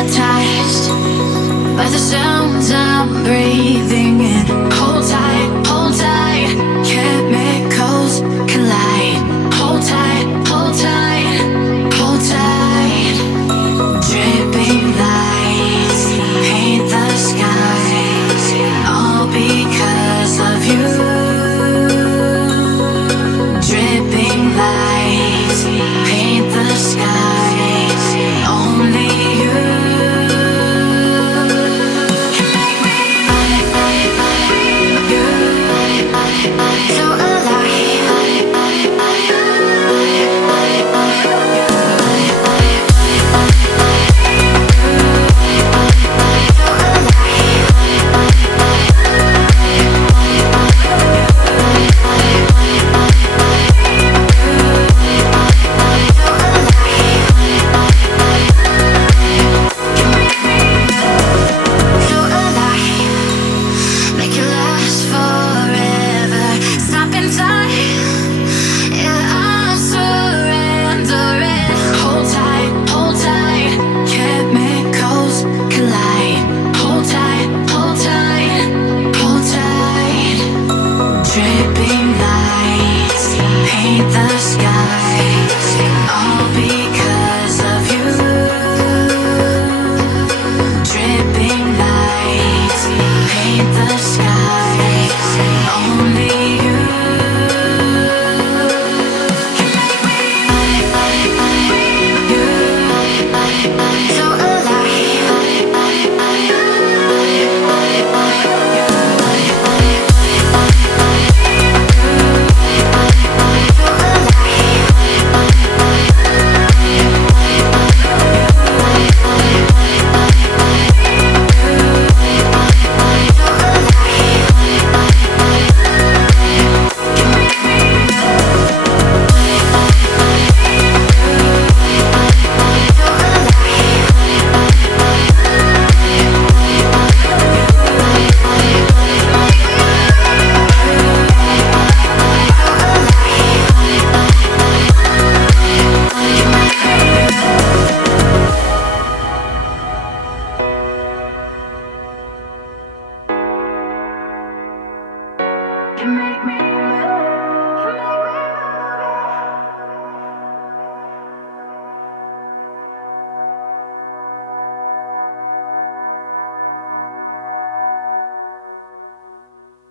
hypnotized by the sounds I'm breathing in. Hold tight, chemicals collide. Hold tight, hold tight, hold tight. Dripping lights paint the skies, all because of you. Dripping lights paint the skies, only you. So you make me